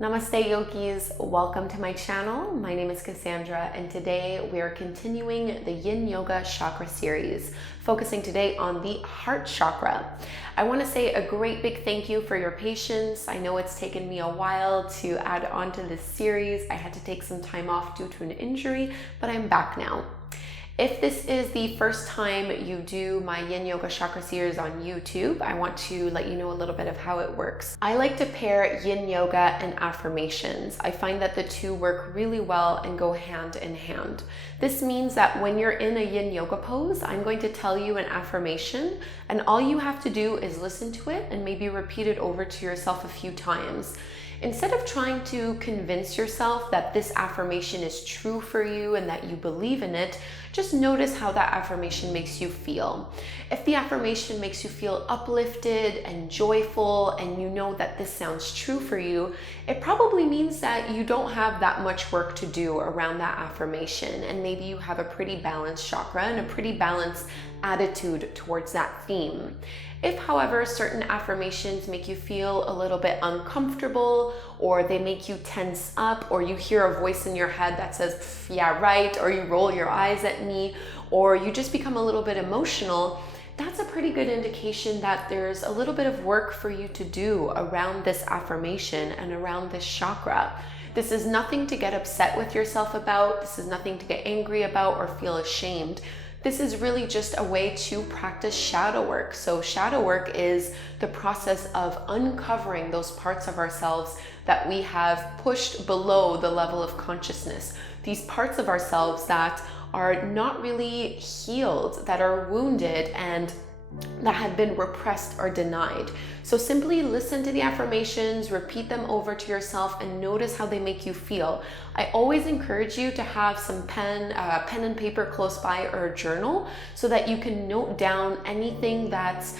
Namaste yogis, welcome to my channel. My name is Kassandra and today we are continuing the Yin Yoga chakra series, focusing today on the heart chakra. I want to say a great big thank you for your patience. I know it's taken me a while to add on to this series. I had to take some time off due to an injury, but I'm back now. If this is the first time you do my Yin Yoga chakra series on YouTube, I want to let you know a little bit of how it works. I like to pair Yin Yoga and affirmations. I find that the two work really well and go hand in hand. This means that when you're in a Yin Yoga pose, I'm going to tell you an affirmation, and all you have to do is listen to it and maybe repeat it over to yourself a few times. Instead of trying to convince yourself that this affirmation is true for you and that you believe in it, just notice how that affirmation makes you feel. If the affirmation makes you feel uplifted and joyful and you know that this sounds true for you, it probably means that you don't have that much work to do around that affirmation, and maybe you have a pretty balanced chakra and a pretty balanced attitude towards that theme. If, however, certain affirmations make you feel a little bit uncomfortable, or they make you tense up, or you hear a voice in your head that says, yeah, right, or you roll your eyes at me, or you just become a little bit emotional, that's a pretty good indication that there's a little bit of work for you to do around this affirmation and around this chakra. This is nothing to get upset with yourself about. This is nothing to get angry about or feel ashamed. This is really just a way to practice shadow work. So shadow work is the process of uncovering those parts of ourselves that we have pushed below the level of consciousness. These parts of ourselves that are not really healed, that are wounded and that have been repressed or denied. So simply listen to the affirmations, repeat them over to yourself, and notice how they make you feel. I always encourage you to have some pen and paper close by, or a journal, so that you can note down anything that's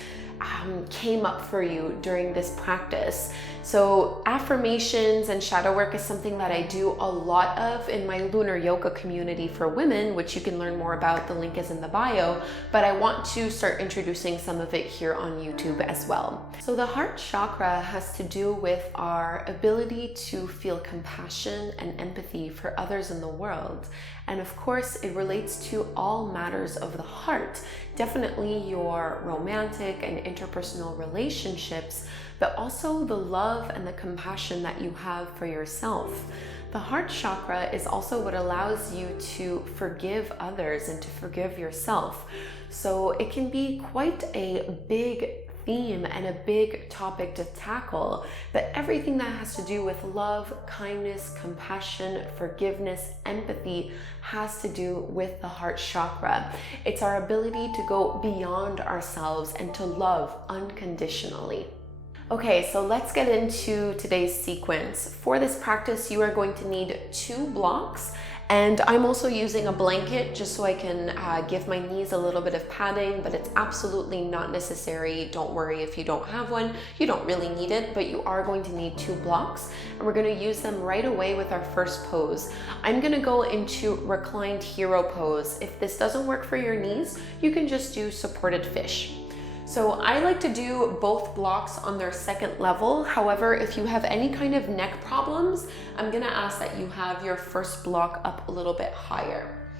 came up for you during this practice. So affirmations and shadow work is something that I do a lot of in my lunar yoga community for women, which you can learn more about. The link is in the bio, but I want to start introducing some of it here on YouTube as well. So the heart chakra has to do with our ability to feel compassion and empathy for others in the world. And of course, it relates to all matters of the heart, definitely your romantic and interpersonal relationships, but also the love and the compassion that you have for yourself. The heart chakra is also what allows you to forgive others and to forgive yourself. So it can be quite a big theme and a big topic to tackle, but everything that has to do with love, kindness, compassion, forgiveness, empathy has to do with the heart chakra. It's our ability to go beyond ourselves and to love unconditionally. Okay, so let's get into today's sequence. For this practice, you are going to need 2 blocks, and I'm also using a blanket just so I can give my knees a little bit of padding, but it's absolutely not necessary. Don't worry if you don't have one. You don't really need it, but you are going to need 2 blocks, and we're going to use them right away with our first pose. I'm going to go into reclined hero pose. If this doesn't work for your knees, you can just do supported fish. So I like to do both blocks on their second level. However, if you have any kind of neck problems, I'm gonna ask that you have your first block up a little bit higher.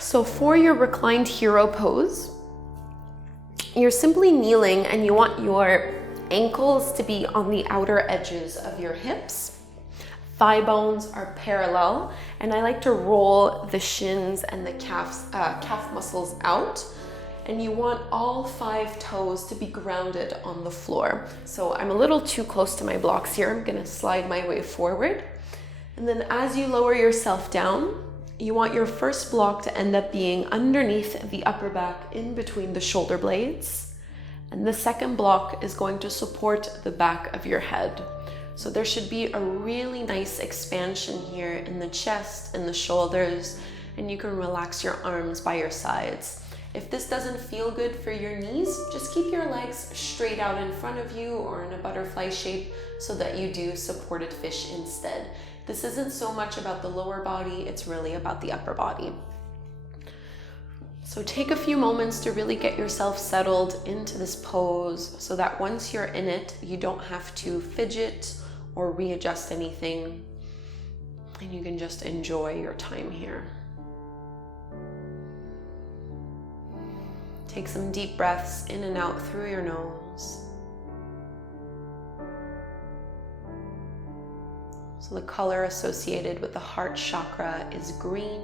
So for your reclined hero pose, you're simply kneeling and you want your ankles to be on the outer edges of your hips. Thigh bones are parallel, and I like to roll the shins and the calf muscles out. And you want all 5 toes to be grounded on the floor. So I'm a little too close to my blocks here. I'm gonna slide my way forward. And then as you lower yourself down, you want your first block to end up being underneath the upper back, in between the shoulder blades. And the second block is going to support the back of your head. So there should be a really nice expansion here in the chest and the shoulders, and you can relax your arms by your sides. If this doesn't feel good for your knees, just keep your legs straight out in front of you or in a butterfly shape so that you do supported fish instead. This isn't so much about the lower body, it's really about the upper body. So take a few moments to really get yourself settled into this pose so that once you're in it, you don't have to fidget or readjust anything, and you can just enjoy your time here. Take some deep breaths in and out through your nose. So the color associated with the heart chakra is green.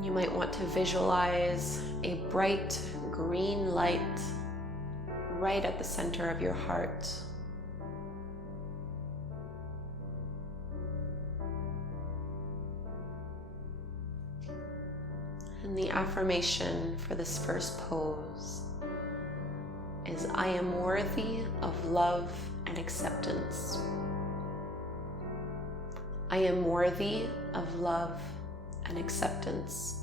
You might want to visualize a bright green light right at the center of your heart. And the affirmation for this first pose is, I am worthy of love and acceptance. I am worthy of love and acceptance.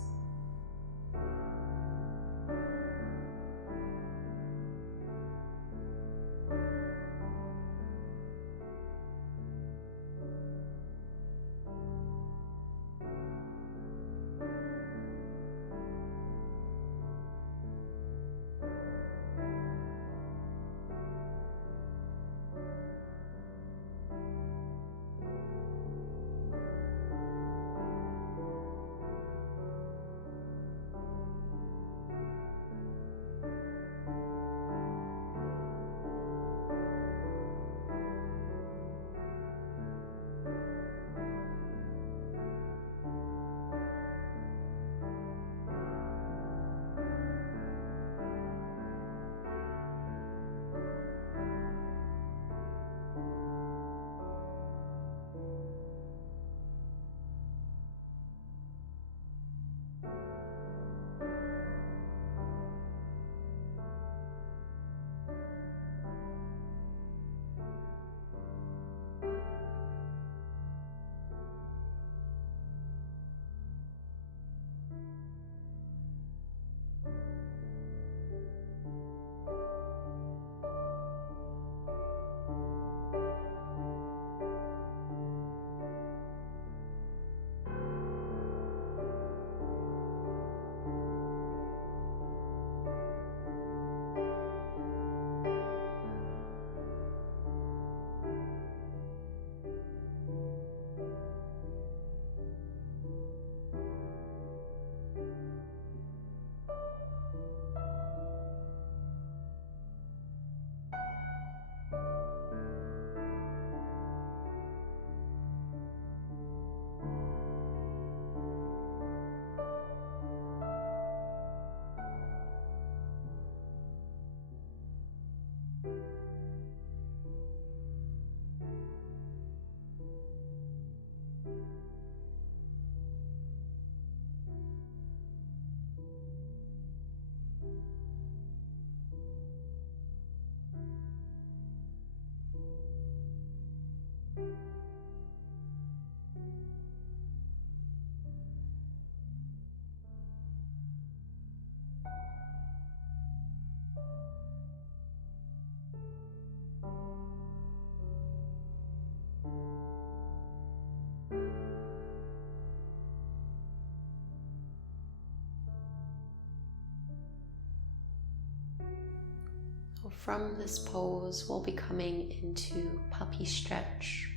From this pose, we'll be coming into puppy stretch.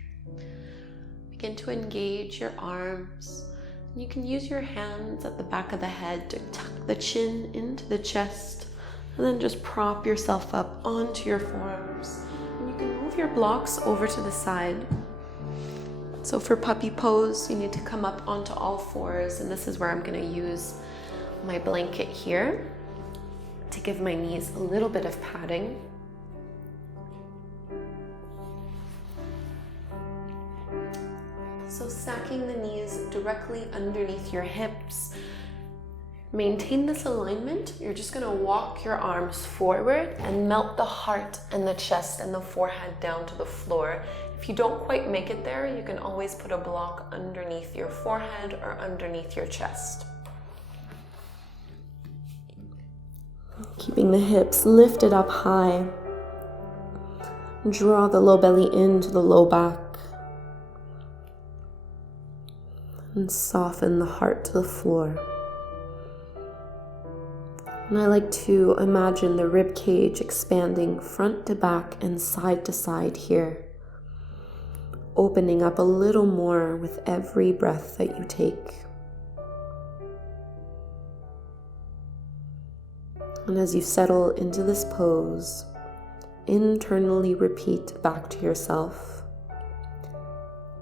Begin to engage your arms. You can use your hands at the back of the head to tuck the chin into the chest, and then just prop yourself up onto your forearms. And you can move your blocks over to the side. So for puppy pose, you need to come up onto all fours, and this is where I'm going to use my blanket here to give my knees a little bit of padding. So stacking the knees directly underneath your hips. Maintain this alignment. You're just gonna walk your arms forward and melt the heart and the chest and the forehead down to the floor. If you don't quite make it there, you can always put a block underneath your forehead or underneath your chest. Keeping the hips lifted up high. Draw the low belly into the low back. And soften the heart to the floor. And I like to imagine the rib cage expanding front to back and side to side here, opening up a little more with every breath that you take. And as you settle into this pose, internally repeat back to yourself,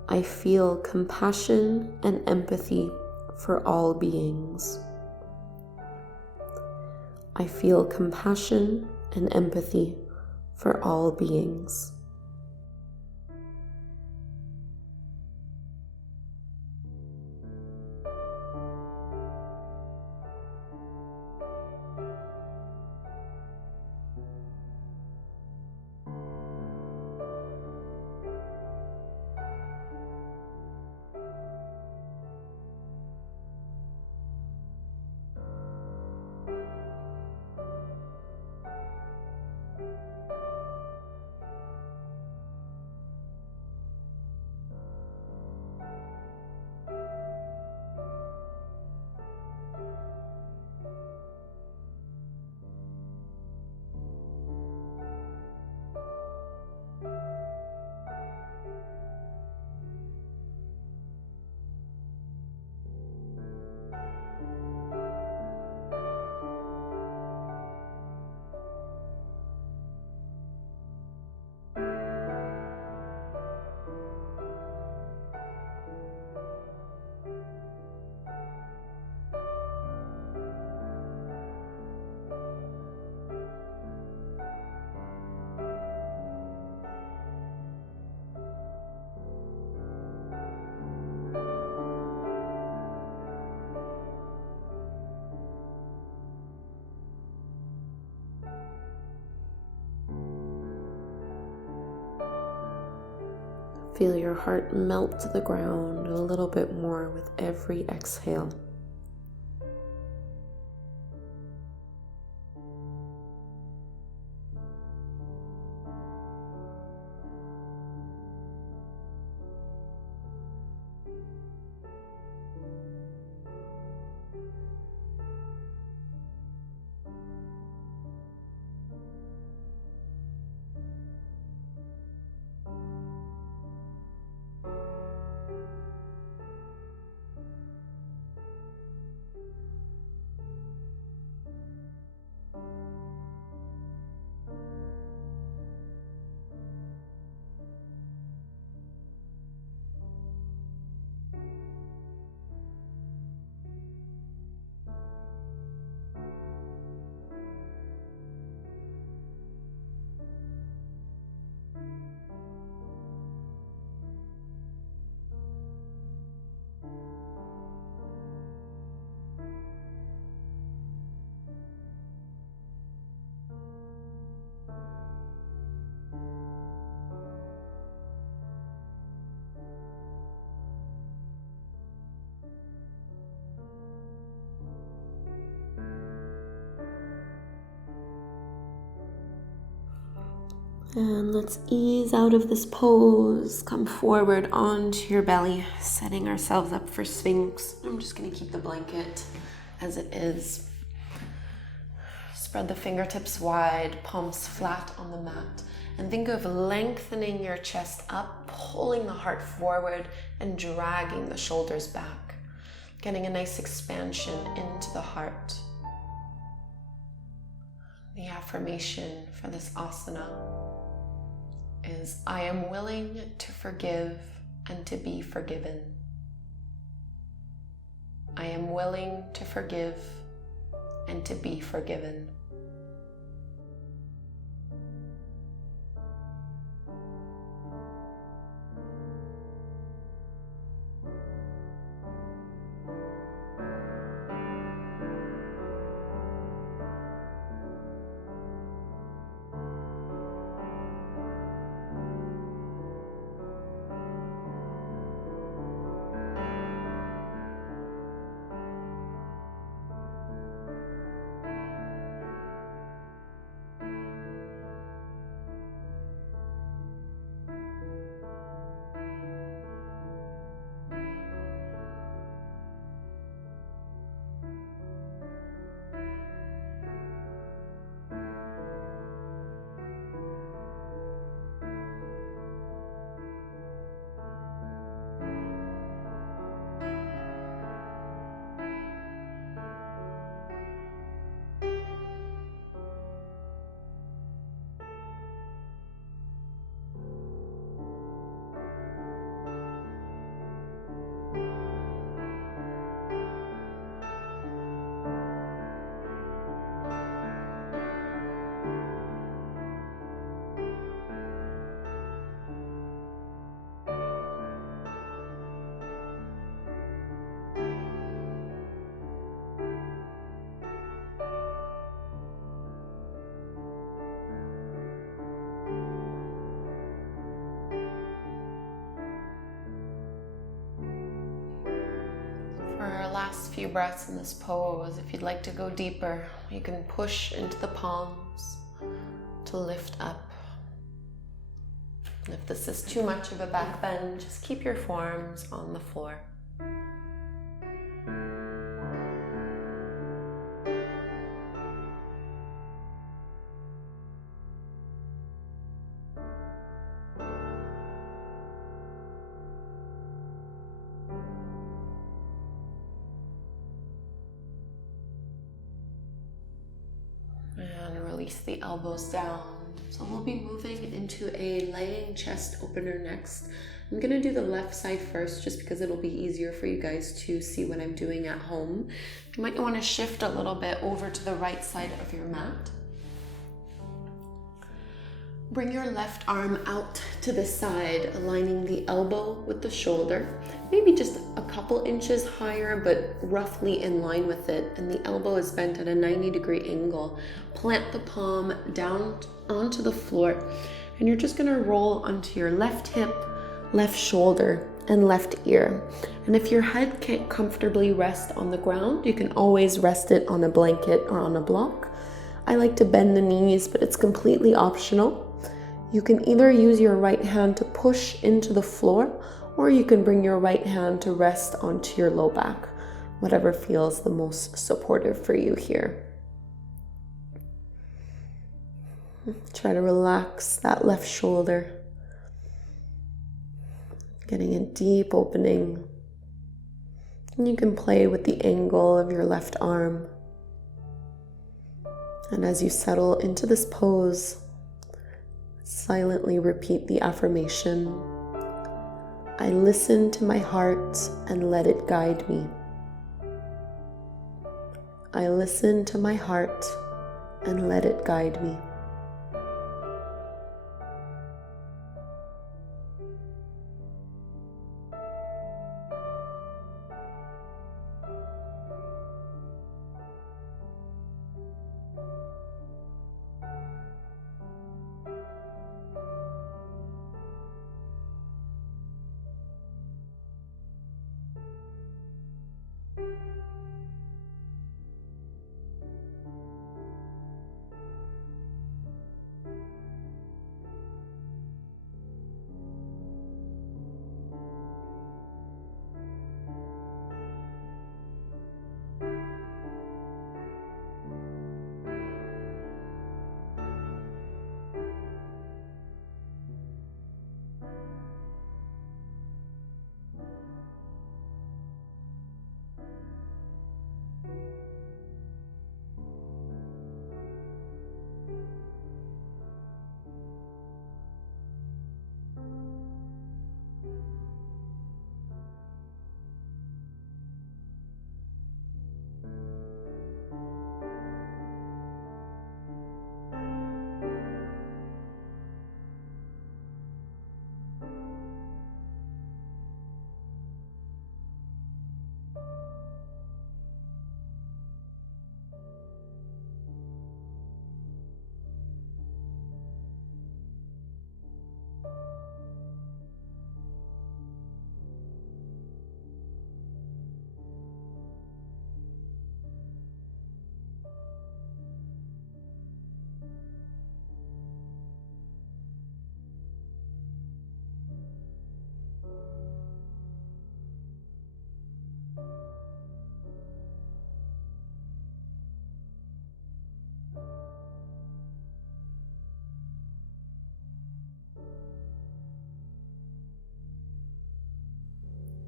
I feel compassion and empathy for all beings. I feel compassion and empathy for all beings. Feel your heart melt to the ground a little bit more with every exhale. And let's ease out of this pose, come forward onto your belly, setting ourselves up for Sphinx. I'm just going to keep the blanket as it is. Spread the fingertips wide, palms flat on the mat, and think of lengthening your chest up, pulling the heart forward and dragging the shoulders back, getting a nice expansion into the heart. The affirmation for this asana is, I am willing to forgive and to be forgiven. I am willing to forgive and to be forgiven. last few breaths in this pose. If you'd like to go deeper, you can push into the palms to lift up. And if this is too much of a back bend, just keep your forearms on the floor. And release the elbows down. So we'll be moving into a laying chest opener next. I'm going to do the left side first just because it'll be easier for you guys to see what I'm doing at home. You might want to shift a little bit over to the right side of your mat. Bring your left arm out to the side, aligning the elbow with the shoulder. Maybe just a couple inches higher, but roughly in line with it. And the elbow is bent at a 90-degree angle. Plant the palm down onto the floor. And you're just gonna roll onto your left hip, left shoulder, and left ear. And if your head can't comfortably rest on the ground, you can always rest it on a blanket or on a block. I like to bend the knees, but it's completely optional. You can either use your right hand to push into the floor, or you can bring your right hand to rest onto your low back, whatever feels the most supportive for you here. Try to relax that left shoulder, getting a deep opening. And you can play with the angle of your left arm. And as you settle into this pose, silently repeat the affirmation: I listen to my heart and let it guide me. I listen to my heart and let it guide me.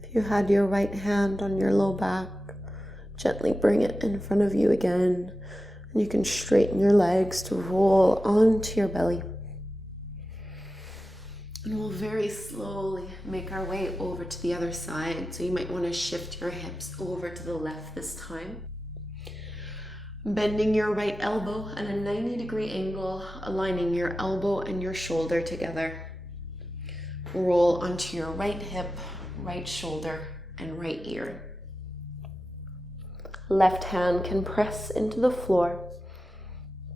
If you had your right hand on your low back, gently bring it in front of you again, and you can straighten your legs to roll onto your belly. And we'll very slowly make our way over to the other side. So you might want to shift your hips over to the left this time. Bending your right elbow at a 90-degree angle, aligning your elbow and your shoulder together. Roll onto your right hip, right shoulder, and right ear. Left hand can press into the floor,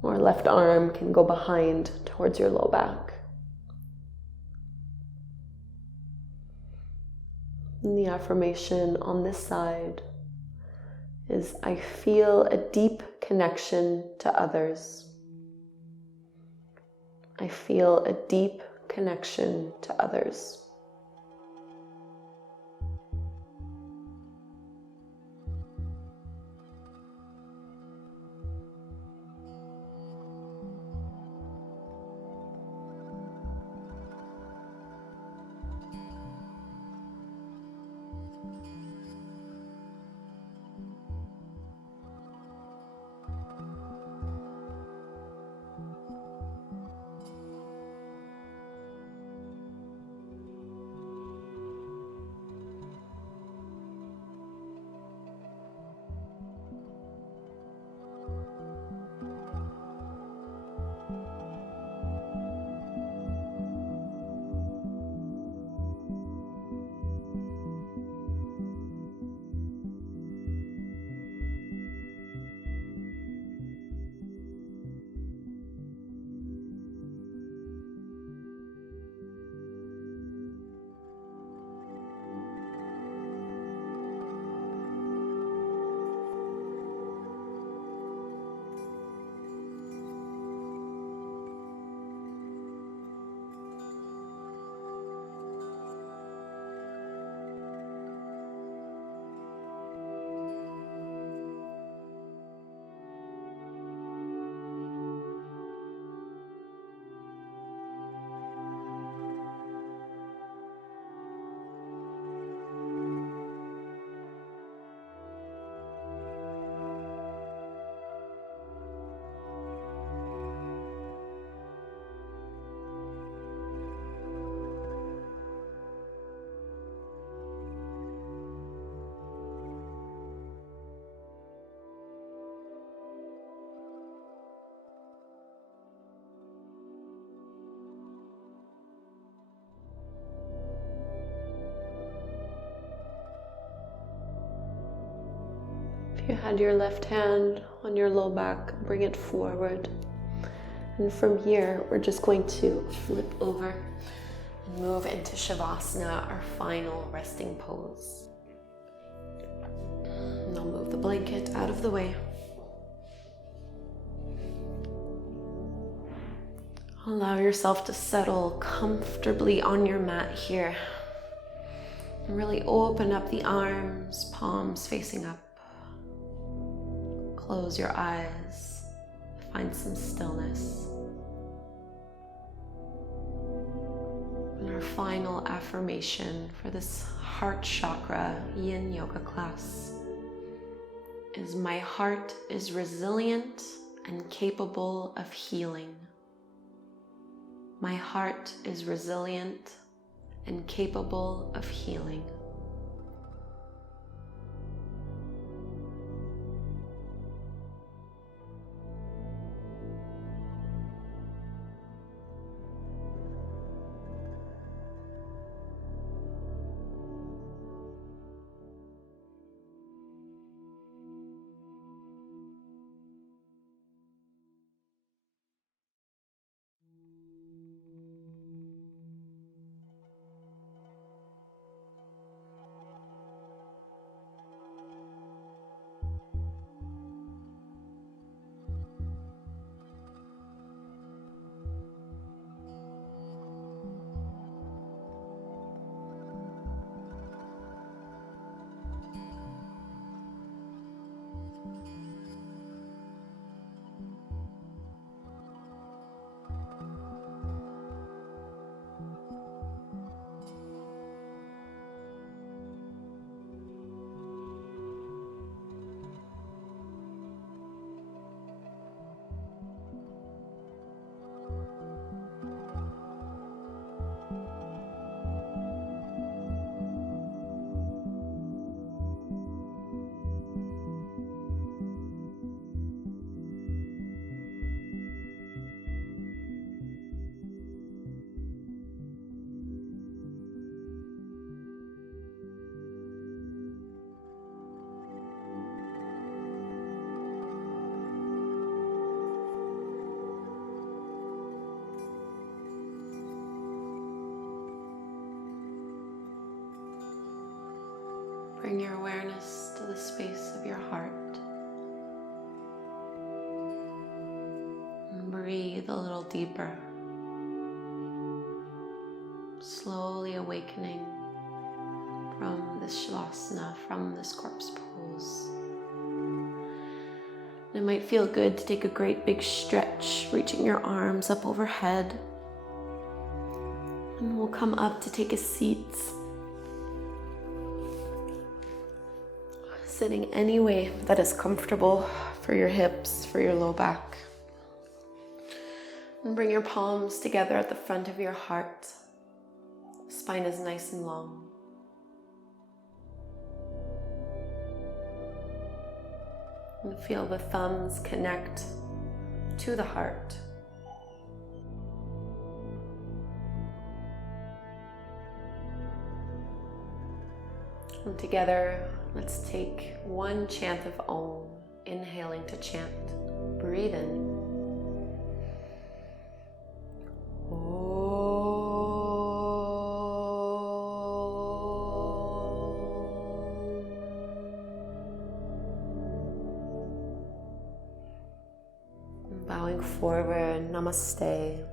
or left arm can go behind towards your low back. And the affirmation on this side: is I feel a deep connection to others. I feel a deep connection to others. If you had your left hand on your low back, bring it forward. And from here, we're just going to flip over and move into Shavasana, our final resting pose. And I'll move the blanket out of the way. Allow yourself to settle comfortably on your mat here. And really open up the arms, palms facing up. Close your eyes, find some stillness. And our final affirmation for this heart chakra Yin Yoga class is my heart is resilient and capable of healing. My heart is resilient and capable of healing. Bring your awareness to the space of your heart. And breathe a little deeper. Slowly awakening from this shavasana, from this corpse pose. It might feel good to take a great big stretch, reaching your arms up overhead. And we'll come up to take a seat. Sitting any way that is comfortable for your hips, for your low back. And bring your palms together at the front of your heart. Spine is nice and long. And feel the thumbs connect to the heart. And together, let's take one chant of Om, inhaling to chant. Breathe in. Bowing forward, namaste.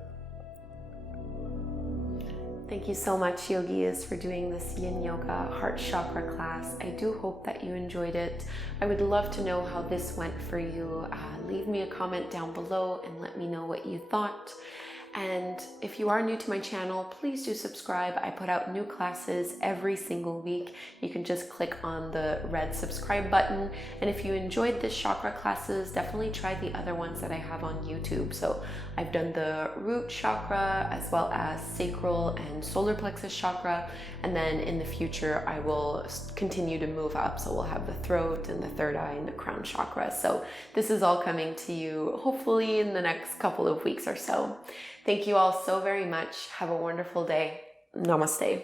Thank you so much, yogis, for doing this Yin Yoga heart chakra class. I do hope that you enjoyed it. I would love to know how this went for you. Leave me a comment down below and let me know what you thought. And if you are new to my channel, please do subscribe. I put out new classes every single week. You can just click on the red subscribe button. And if you enjoyed the chakra classes, definitely try the other ones that I have on YouTube. So I've done the root chakra as well as sacral and solar plexus chakra. And then in the future, I will continue to move up. So we'll have the throat and the third eye and the crown chakra. So this is all coming to you hopefully in the next couple of weeks or so. Thank you all so very much. Have a wonderful day. Namaste.